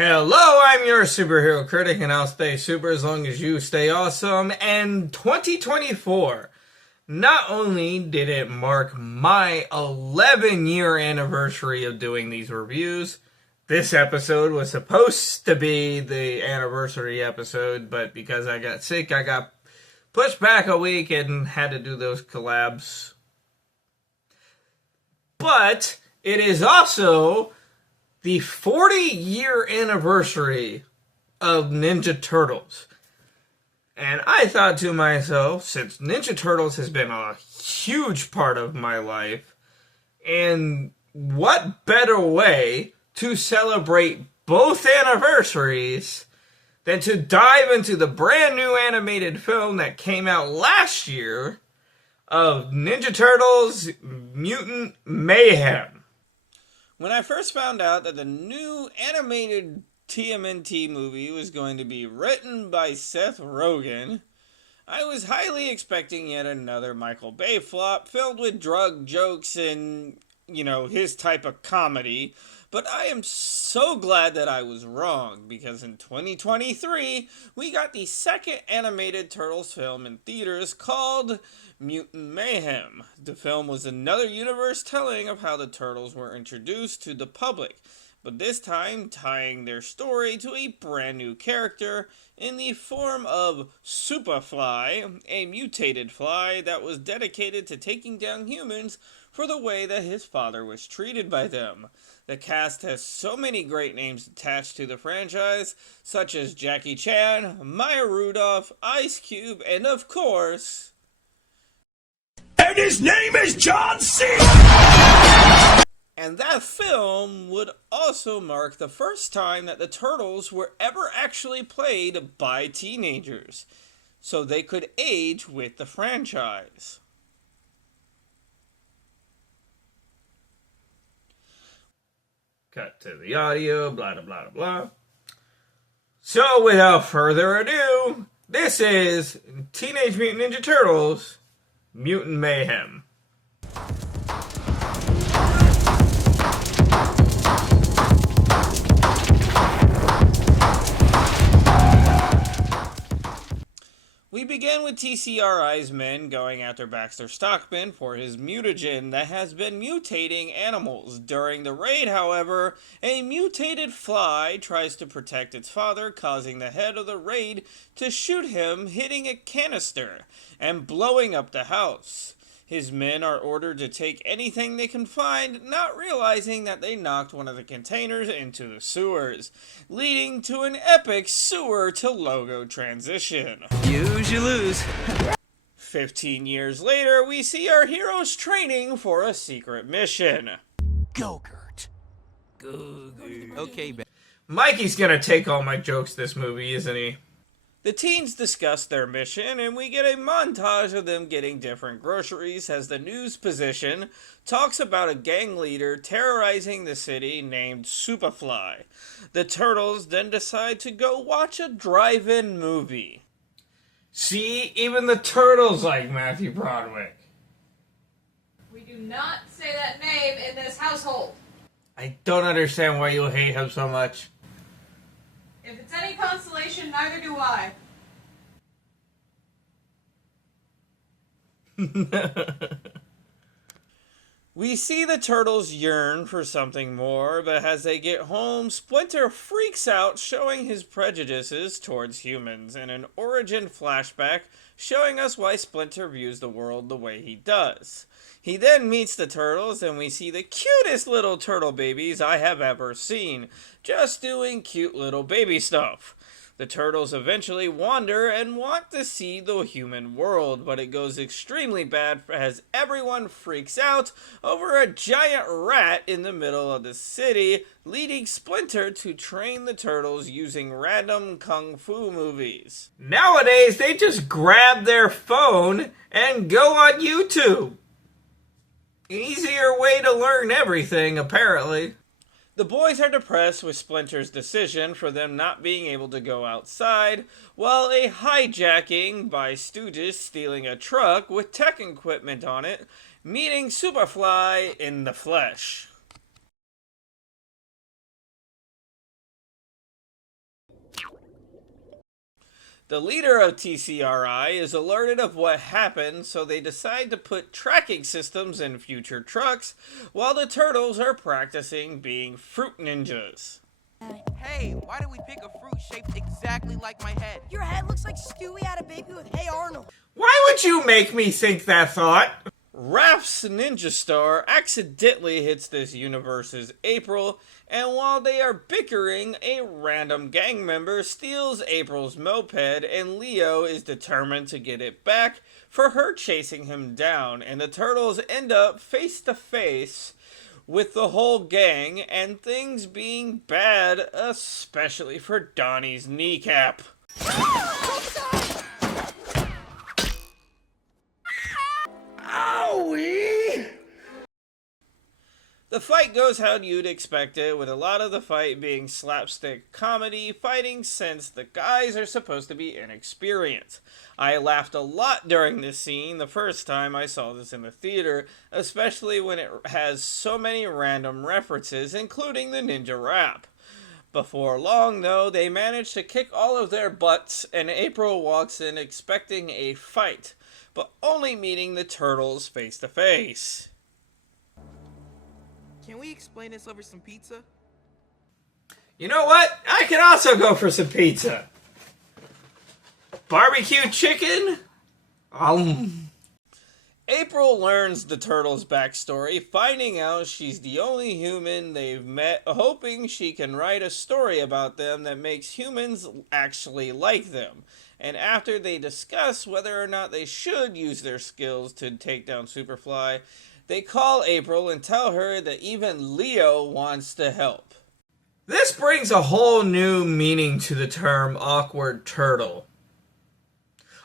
Hello, I'm your superhero critic, and I'll stay super as long as you stay awesome. And 2024, not only did it mark my 11-year anniversary of doing these reviews, this episode was supposed to be the anniversary episode, but because I got sick, I got pushed back a week and had to do those collabs. But it is also the 40-year anniversary of Ninja Turtles. And I thought to myself, since Ninja Turtles has been a huge part of my life, and what better way to celebrate both anniversaries than to dive into the brand new animated film that came out last year of Ninja Turtles Mutant Mayhem. When I first found out that the new animated TMNT movie was going to be written by Seth Rogen, I was highly expecting yet another Michael Bay flop filled with drug jokes and, his type of comedy. But I am so glad that I was wrong, because in 2023, we got the second animated Turtles film in theaters called Mutant Mayhem. The film was another universe telling of how the Turtles were introduced to the public, but this time tying their story to a brand new character in the form of Superfly, a mutated fly that was dedicated to taking down humans for the way that his father was treated by them. The cast has so many great names attached to the franchise, such as Jackie Chan, Maya Rudolph, Ice Cube, and of course... And his name is John C. And that film would also mark the first time that the Turtles were ever actually played by teenagers, so they could age with the franchise. Cut to the audio, blah, blah, blah, blah. So, without further ado, this is Teenage Mutant Ninja Turtles Mutant Mayhem. We begin with TCRI's men going after Baxter Stockman for his mutagen that has been mutating animals. During the raid, however, a mutated fly tries to protect its father, causing the head of the raid to shoot him, hitting a canister and blowing up the house. His men are ordered to take anything they can find, not realizing that they knocked one of the containers into the sewers, leading to an epic sewer-to-logo transition. Use, you lose. 15 years later, we see our heroes training for a secret mission. Go, Gert. Go, Gert. Okay, Ben. Mikey's gonna take all my jokes this movie, isn't he? The teens discuss their mission, and we get a montage of them getting different groceries as the news position talks about a gang leader terrorizing the city named Superfly. The Turtles then decide to go watch a drive-in movie. See, even the Turtles like Matthew Broderick. We do not say that name in this household. I don't understand why you hate him so much. If it's any consolation, neither do I. We see the Turtles yearn for something more, but as they get home, Splinter freaks out, showing his prejudices towards humans, in an origin flashback showing us why Splinter views the world the way he does. He then meets the Turtles, and we see the cutest little turtle babies I have ever seen, just doing cute little baby stuff. The Turtles eventually wander and want to see the human world, but it goes extremely bad as everyone freaks out over a giant rat in the middle of the city, leading Splinter to train the Turtles using random kung fu movies. Nowadays, they just grab their phone and go on YouTube. Easier way to learn everything, apparently. The boys are depressed with Splinter's decision for them not being able to go outside, while a hijacking by Stooges stealing a truck with tech equipment on it, meeting Superfly in the flesh. The leader of TCRI is alerted of what happened, so they decide to put tracking systems in future trucks, while the turtles are practicing being fruit ninjas. Hey, why did we pick a fruit shaped exactly like my head? Your head looks like Stewie had a baby with Hey Arnold. Why would you make me think that thought? Raph's ninja star accidentally hits this universe's April, and while they are bickering, a random gang member steals April's moped, and Leo is determined to get it back for her chasing him down, and the turtles end up face to face with the whole gang, and things being bad, especially for Donnie's kneecap. Owie! The fight goes how you'd expect it, with a lot of the fight being slapstick comedy fighting since the guys are supposed to be inexperienced. I laughed a lot during this scene the first time I saw this in the theater, especially when it has so many random references, including the ninja rap. Before long, though, they manage to kick all of their butts, and April walks in expecting a fight, but only meeting the turtles face to face. Can we explain this over some pizza? You know what? I can also go for some pizza. Barbecue chicken? April learns the turtles' backstory, finding out she's the only human they've met, hoping she can write a story about them that makes humans actually like them. And after they discuss whether or not they should use their skills to take down Superfly, they call April and tell her that even Leo wants to help. This brings a whole new meaning to the term awkward turtle.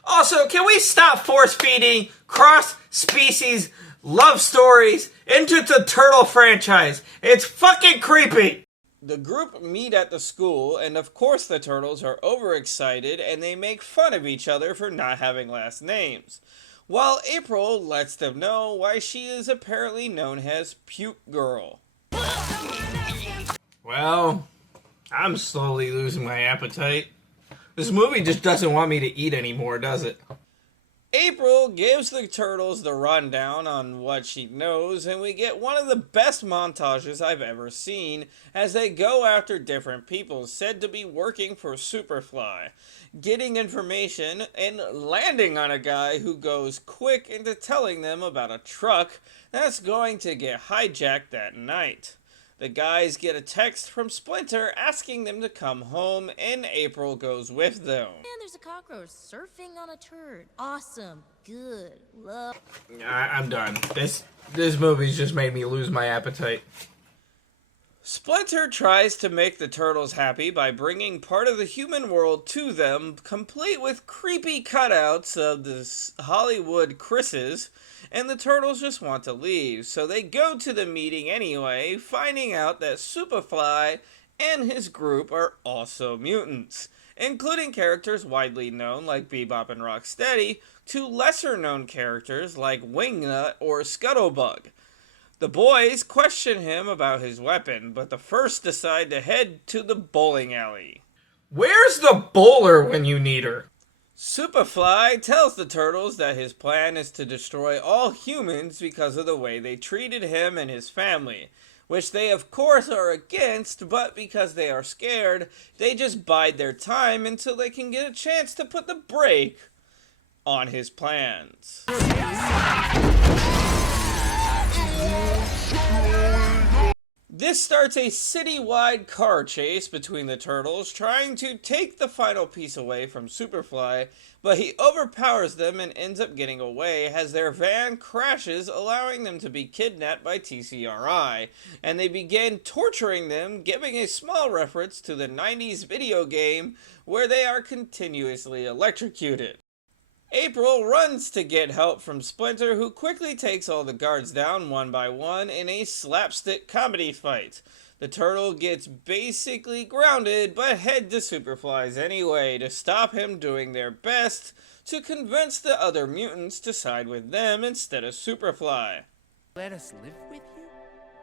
Also, can we stop force-feeding cross-species love stories into the turtle franchise? It's fucking creepy! The group meet at the school, and of course the turtles are overexcited, and they make fun of each other for not having last names. While April lets them know why she is apparently known as Puke Girl. Well, I'm slowly losing my appetite. This movie just doesn't want me to eat anymore, does it? April gives the turtles the rundown on what she knows, and we get one of the best montages I've ever seen as they go after different people said to be working for Superfly, getting information and landing on a guy who goes quick into telling them about a truck that's going to get hijacked that night. The guys get a text from Splinter asking them to come home, and April goes with them. Man, there's a cockroach surfing on a turd. Awesome. Good. Love. I'm done. This movie's just made me lose my appetite. Splinter tries to make the turtles happy by bringing part of the human world to them, complete with creepy cutouts of the Hollywood Chris's, and the turtles just want to leave, so they go to the meeting anyway, finding out that Superfly and his group are also mutants, including characters widely known like Bebop and Rocksteady, to lesser known characters like Wingnut or Scuttlebug. The boys question him about his weapon, but the first decide to head to the bowling alley. Where's the bowler when you need her? Superfly tells the turtles that his plan is to destroy all humans because of the way they treated him and his family, which they of course are against, but because they are scared, they just bide their time until they can get a chance to put the brake on his plans. This starts a citywide car chase between the turtles, trying to take the final piece away from Superfly, but he overpowers them and ends up getting away as their van crashes, allowing them to be kidnapped by TCRI, and they begin torturing them, giving a small reference to the 90s video game where they are continuously electrocuted. April runs to get help from Splinter, who quickly takes all the guards down one by one in a slapstick comedy fight. The turtle gets basically grounded, but head to Superfly's anyway to stop him doing their best to convince the other mutants to side with them instead of Superfly. Let us live with you?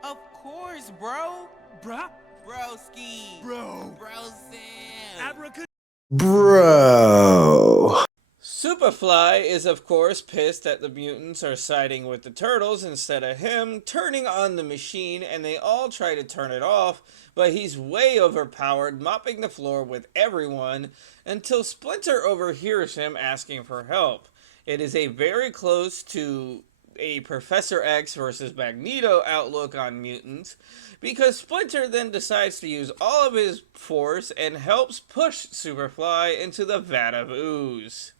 Of course, bro. Bruh. Broski. Bro. Bro Sam. Abracadabra. Bro. Superfly is of course pissed that the mutants are siding with the turtles instead of him, turning on the machine, and they all try to turn it off, but he's way overpowered, mopping the floor with everyone, until Splinter overhears him asking for help. It is a very close to a Professor X versus Magneto outlook on mutants, because Splinter then decides to use all of his force and helps push Superfly into the vat of ooze.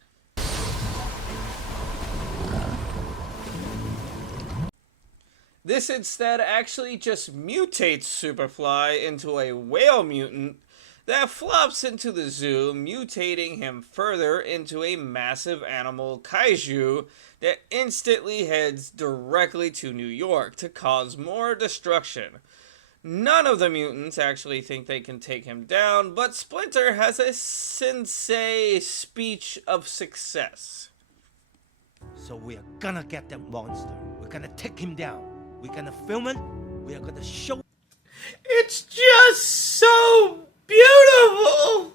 This instead actually just mutates Superfly into a whale mutant that flops into the zoo, mutating him further into a massive animal kaiju that instantly heads directly to New York to cause more destruction. None of the mutants actually think they can take him down, but Splinter has a sensei speech of success. So we're gonna get that monster. We're gonna take him down. We're gonna film it. We're gonna show. It's just so beautiful!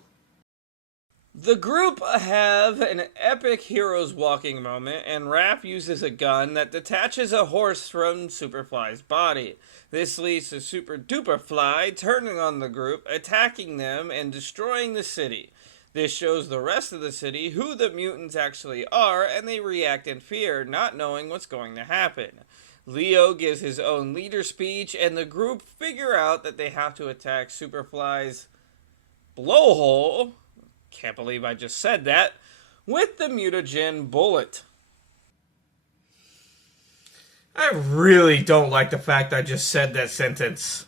The group have an epic heroes walking moment, and Raph uses a gun that detaches a horse from Superfly's body. This leads to Super Duper Fly turning on the group, attacking them, and destroying the city. This shows the rest of the city who the mutants actually are, and they react in fear, not knowing what's going to happen. Leo gives his own leader speech, and the group figure out that they have to attack Superfly's blowhole, can't believe I just said that, with the mutagen bullet. I really don't like the fact I just said that sentence.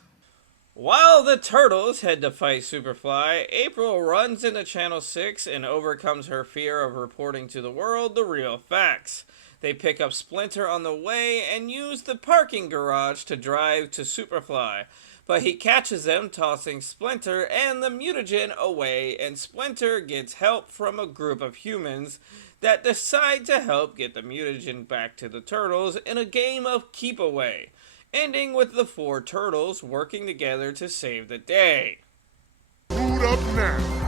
While the turtles head to fight Superfly, April runs into Channel 6 and overcomes her fear of reporting to the world the real facts. They pick up Splinter on the way and use the parking garage to drive to Superfly, but he catches them tossing Splinter and the mutagen away, and Splinter gets help from a group of humans that decide to help get the mutagen back to the turtles in a game of keep away, ending with the 4 turtles working together to save the day. Boot up now.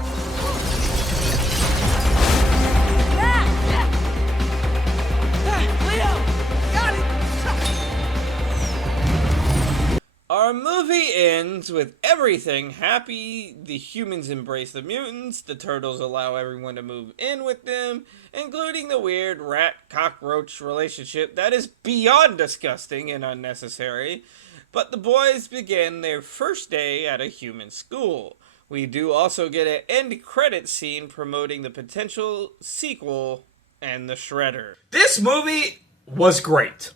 Our movie ends with everything happy. The humans embrace the mutants, the turtles allow everyone to move in with them, including the weird rat-cockroach relationship that is beyond disgusting and unnecessary. But the boys begin their first day at a human school. We do also get an end credit scene promoting the potential sequel and the Shredder. This movie was great.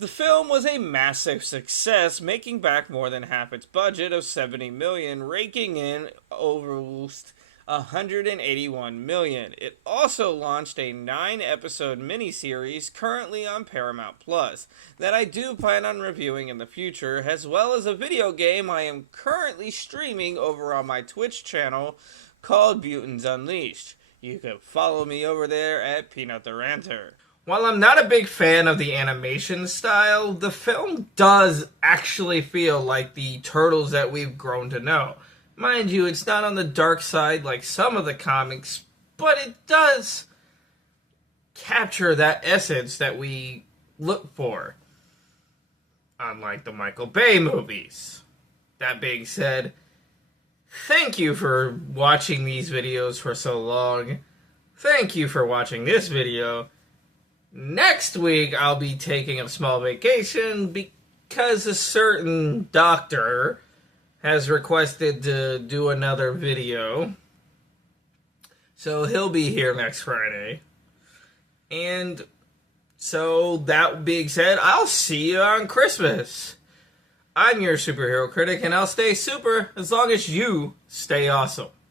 The film was a massive success, making back more than half its budget of $70 million, raking in almost $181 million. It also launched a 9-episode miniseries currently on Paramount Plus that I do plan on reviewing in the future, as well as a video game I am currently streaming over on my Twitch channel called Mutants Unleashed. You can follow me over there at Peanut the Ranter. While I'm not a big fan of the animation style, the film does actually feel like the Turtles that we've grown to know. Mind you, it's not on the dark side like some of the comics, but it does capture that essence that we look for, unlike the Michael Bay movies. That being said, thank you for watching these videos for so long. Thank you for watching this video. Next week, I'll be taking a small vacation because a certain doctor has requested to do another video. So he'll be here next Friday. And so that being said, I'll see you on Christmas. I'm your superhero critic, and I'll stay super as long as you stay awesome.